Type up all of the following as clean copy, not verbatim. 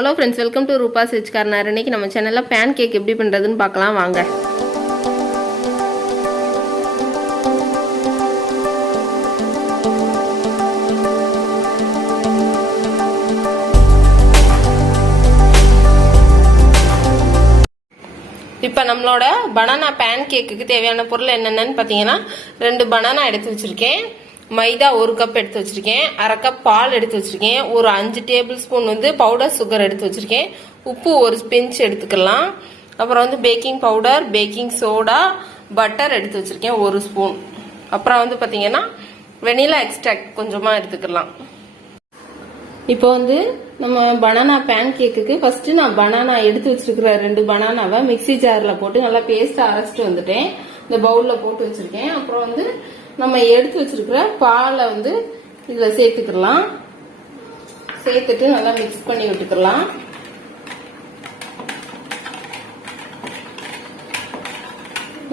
Hello friends, welcome to Rupa's rich corner. இன்னைக்கு நம்ம சேனலில் பேன் கேக் எப்படி பண்ணுறதுன்னு பார்க்கலாம் வாங்க. இப்போ நம்மளோட பனானா பேன் கேக்குக்கு தேவையான பொருள் என்னென்னு பார்த்தீங்கன்னா, 2 பனானா எடுத்து வச்சுருக்கேன், மைதா 1 கப் எடுத்து வச்சிருக்கேன், 1/2 கப் பால் எடுத்து வச்சிருக்கேன், ஒரு 5 டேபிள் ஸ்பூன் பவுடர் சுகர் எடுத்து வச்சிருக்கேன், உப்பு 1 பிஞ்ச் எடுத்துக்கலாம், அப்புறம் baking powder, baking soda, butter எடுத்து வச்சிருக்கேன் 1 ஸ்பூன், அப்புறம் பார்த்தீங்கன்னா வெனிலா எக்ஸ்ட்ராக்ட் கொஞ்சமாக எடுத்துக்கலாம். இப்போ நம்ம பனானா பேன் கேக்குக்கு ஃபர்ஸ்ட் நான் பனானா எடுத்து வச்சிருக்கிற 2 பனானாவை மிக்சி ஜார்ல போட்டு நல்லா பேஸ்டா அரைச்சிட்டு வந்துட்டேன். இந்த பவுல்ல போட்டு வச்சிருக்கேன். அப்புறம் நம்ம எடுத்து வச்சிருக்கிற பாலை இதுல சேர்த்துக்கலாம். சேர்த்துட்டு நல்லா மிக்ஸ் பண்ணி விட்டுக்கலாம்.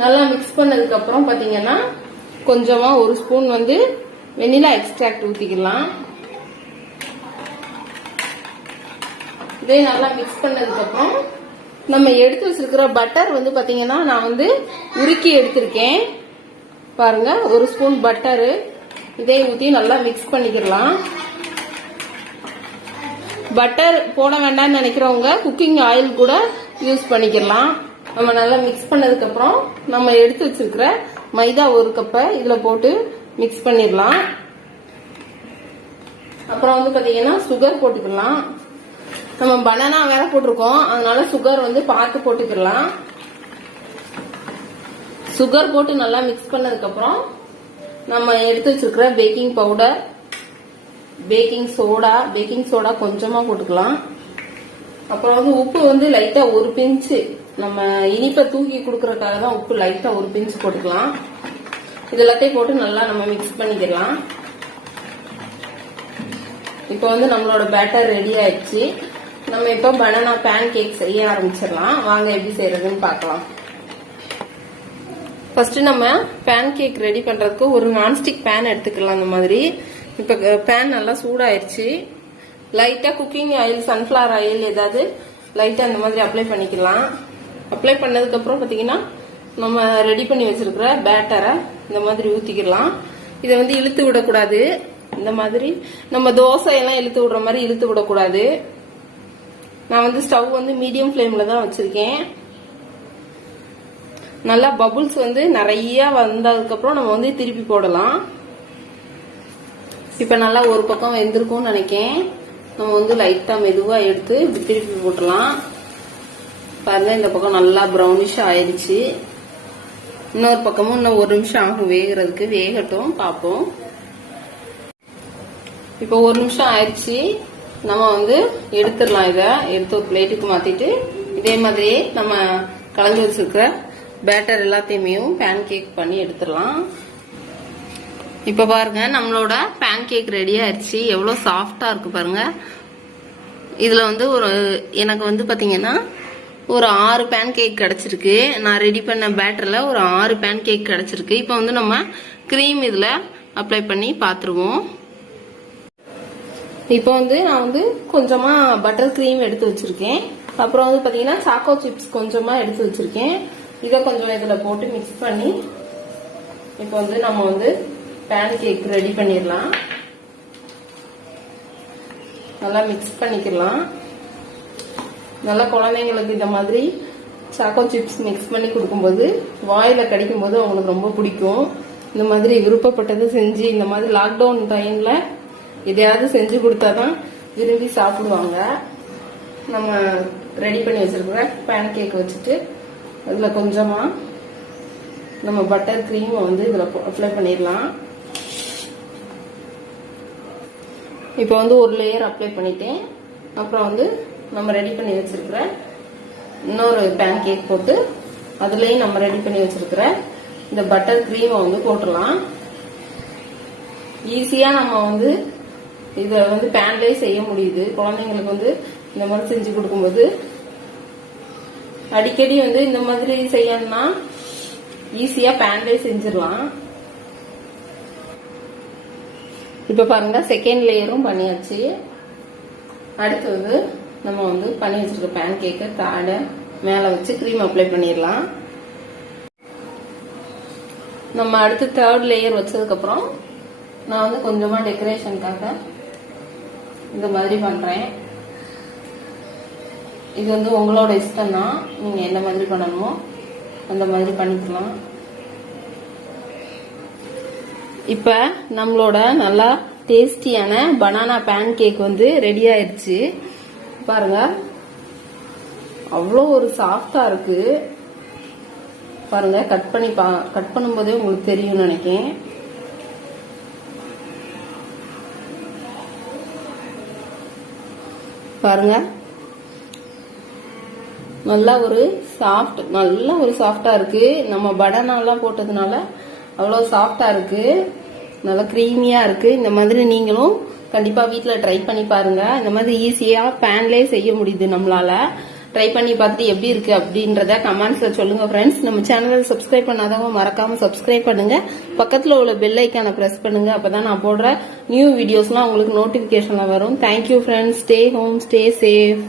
நல்லா மிக்ஸ் பண்ணதுக்கு அப்புறம் பாத்தீங்கன்னா கொஞ்சமா 1 ஸ்பூன் வெனிலா எக்ஸ்ட்ராக்ட் ஊத்திக்கலாம். இதே நல்லா மிக்ஸ் பண்ணதுக்கு அப்புறம் நம்ம எடுத்து வச்சிருக்கிற பட்டர் பாத்தீங்கன்னா நான் உருக்கி எடுத்திருக்கேன். பாருங்க, 1 ஸ்பூன் பட்டரு இதே ஊத்தி நல்லா மிக்ஸ் பண்ணிக்கலாம். பட்டர் போட வேண்டாம்னு நினைக்கிறவங்க குக்கிங் ஆயில் கூட யூஸ் பண்ணிக்கலாம். நம்ம நல்லா மிக்ஸ் பண்ணதுக்கு அப்புறம் நம்ம எடுத்து வச்சிருக்கிற மைதா 1 கப்பை இதுல போட்டு மிக்ஸ் பண்ணிடலாம். அப்புறம் பாத்தீங்கன்னா சுகர் போட்டுக்கலாம். நம்ம பனானா வேற போட்டிருக்கோம், அதனால சுகர் பார்த்து போட்டுக்கலாம். சுகர் போட்டு நல்லா மிக்ஸ் பண்ணதுக்கு அப்புறம் நம்ம எடுத்து வச்சிருக்கிற பேக்கிங் பவுடர், பேக்கிங் சோடா கொஞ்சமா போட்டுக்கலாம். அப்புறம் உப்பு லைட்டா 1 பிஞ்சு, நம்ம இனிப்பை தூக்கி கொடுக்கறதுக்காக தான் உப்பு லைட்டா 1 பிஞ்சு போட்டுக்கலாம். இது எல்லாத்தையும் போட்டு நல்லா நம்ம மிக்ஸ் பண்ணிக்கலாம். இப்போ நம்மளோட பேட்டர் ரெடி ஆயிடுச்சு. நம்ம இப்போ பனானா பேன் கேக் செய்ய ஆரம்பிச்சிடலாம். வாங்க எப்படி செய்யறதுன்னு பார்க்கலாம். ஃபர்ஸ்ட் நம்ம பேன் கேக் ரெடி பண்றதுக்கு ஒரு நான்ஸ்டிக் பேன் எடுத்துக்கலாம். அந்த மாதிரி இப்ப பேன் நல்லா சூடாயிருச்சு. லைட்டா குக்கிங் ஆயில், சன்ஃபிளவர் ஆயில் ஏதாவது லைட்டா அந்த மாதிரி அப்ளை பண்ணிக்கலாம். அப்ளை பண்ணதுக்கு அப்புறம் பாத்தீங்கன்னா நம்ம ரெடி பண்ணி வச்சிருக்கிற பேட்டரை இந்த மாதிரி ஊத்திக்கலாம். இதை இழுத்து விடக்கூடாது. இந்த மாதிரி நம்ம தோசை எல்லாம் இழுத்து விடுற மாதிரி இழுத்து விடக்கூடாது. நான் ஸ்டவ் மீடியம் ஃப்ளேம்ல தான் வச்சிருக்கேன். நல்லா பபுள்ஸ் நிறைய வந்ததுக்கு அப்புறம் நம்ம திருப்பி போடலாம். இப்ப நல்லா ஒரு பக்கம் வெந்திருக்கும்னு நினைக்கிறேன். நம்ம லைட்டா மெதுவா எடுத்து இப்படி திருப்பி போட்டலாம். பாருங்க, இந்த பக்கம் நல்லா ப்ரௌனிஷ் ஆயிடுச்சு. இன்னொரு பக்கமும் இன்னும் 1 நிமிஷம் ஆகும் வேகிறதுக்கு. வேகட்டும், பார்ப்போம். இப்போ 1 நிமிஷம் ஆயிடுச்சு. நம்ம எடுத்துடலாம். இதை எடுத்து ஒரு பிளேட்டுக்கு மாத்திட்டு இதே மாதிரியே நம்ம கலந்து வச்சிருக்கிற பேட்டர் எல்லாத்தையுமே பேன் கேக் பண்ணி எடுத்துடலாம். இப்ப பாருங்க, நம்மளோட பேன் கேக் ரெடி ஆயிடுச்சு. எவ்வளவு சாஃப்டா இருக்கு பாருங்க. இதுல ஒரு எனக்கு பாத்தீங்கன்னா ஒரு 6 பேன் கேக் கிடைச்சிருக்கு. நான் ரெடி பண்ண பேட்டர்ல ஒரு 6 பேன் கேக் கிடைச்சிருக்கு. இப்ப நம்ம கிரீம் இதுல அப்ளை பண்ணி பாத்துருவோம். இப்போ நான் கொஞ்சமா பட்டர் கிரீம் எடுத்து வச்சிருக்கேன். அப்புறம் பாத்தீங்கன்னா சாக்கோ சிப்ஸ் கொஞ்சமா எடுத்து வச்சிருக்கேன். இதை கொஞ்சம் இதுல போட்டு மிக்ஸ் பண்ணி இப்போ நம்ம பேன் கேக் ரெடி பண்ணிடலாம். நல்லா மிக்ஸ் பண்ணிக்கலாம். நல்லா குழந்தைங்களுக்கு இந்த மாதிரி சாக்கோ சிப்ஸ் மிக்ஸ் பண்ணி கொடுக்கும்போது வாயில கடிக்கும் போது அவங்களுக்கு ரொம்ப பிடிக்கும். இந்த மாதிரி விருப்பப்பட்டதை செஞ்சு இந்த மாதிரி லாக்டவுன் டைம்ல எதையாவது செஞ்சு கொடுத்தாதான் விரும்பி சாப்பிடுவாங்க. நம்ம ரெடி பண்ணி வச்சிருக்கிற பேன் கேக் வச்சுட்டு அதுல கொஞ்சமா நம்ம பட்டர் கிரீம் இதுல அப்ளை பண்ணிடலாம். இப்போ ஒரு லேயர் அப்ளை பண்ணிட்டேன். அப்புறம் நம்ம ரெடி பண்ணி வச்சிருக்கிற இன்னொரு பேன் கேக் போட்டு அதுலயும் நம்ம ரெடி பண்ணி வச்சிருக்கிற இந்த பட்டர் கிரீமை போட்டுடலாம். ஈஸியா நம்ம இத பேன்லயே செய்ய முடியுது. குழந்தைங்களுக்கு இந்த மாதிரி செஞ்சு கொடுக்கும்போது அடிக்கடி இந்த மாதிரி செய்யணும்னா ஈஸியா பேன்லயே செஞ்சிடலாம். இப்ப பாருங்க, செகண்ட் லேயரும் பண்ணியாச்சு. அடுத்தது நம்ம வந்து பண்ணி வச்சிருக்க பேன் கேக்கை தாட மேலே வச்சு க்ரீம் அப்ளை பண்ணிடலாம். நம்ம அடுத்து 3rd லேயர் வச்சதுக்கப்புறம் நான் வந்து கொஞ்சமாக டெக்கரேஷனுக்காக இந்த மாதிரி பண்ணுறேன். இது வந்து உங்களோட இஷ்டம் தான், நீங்கள் என்ன மாதிரி பண்ணணுமோ அந்த மாதிரி பண்ணிக்கலாம். இப்போ நம்மளோட நல்லா டேஸ்டியான பனானா பேன் கேக் வந்து ரெடி ஆயிடுச்சு. பாருங்க, அவ்வளோ ஒரு சாஃப்டா இருக்கு. பாருங்க, கட் பண்ணும்போதே உங்களுக்கு தெரியும் நினைக்கிறேன். பாருங்க, நல்ல ஒரு சாஃப்டா இருக்கு. நம்ம பனானாலாம் போட்டதுனால அவ்வளோ சாஃப்டா இருக்கு, நல்லா கிரீமியா இருக்கு. இந்த மாதிரி நீங்களும் கண்டிப்பா வீட்ல ட்ரை பண்ணி பாருங்க. இந்த மாதிரி ஈஸியா பேன்லயே செய்ய முடியுது நம்மளால. ட்ரை பண்ணி பார்த்துட்டு எப்படி இருக்கு அப்படின்றத கமெண்ட்ஸ்ல சொல்லுங்க ஃப்ரெண்ட்ஸ். நம்ம சேனலை சப்ஸ்கிரைப் பண்ணாதவங்க மறக்காம சப்ஸ்கிரைப் பண்ணுங்க. பக்கத்துல உள்ள பெல் ஐக்கானை பிரஸ் பண்ணுங்க. அப்பதான் நான் போடுற நியூ வீடியோஸ்லாம் உங்களுக்கு நோட்டிபிகேஷன்ல வரும். Thank you friends. Stay home, stay safe.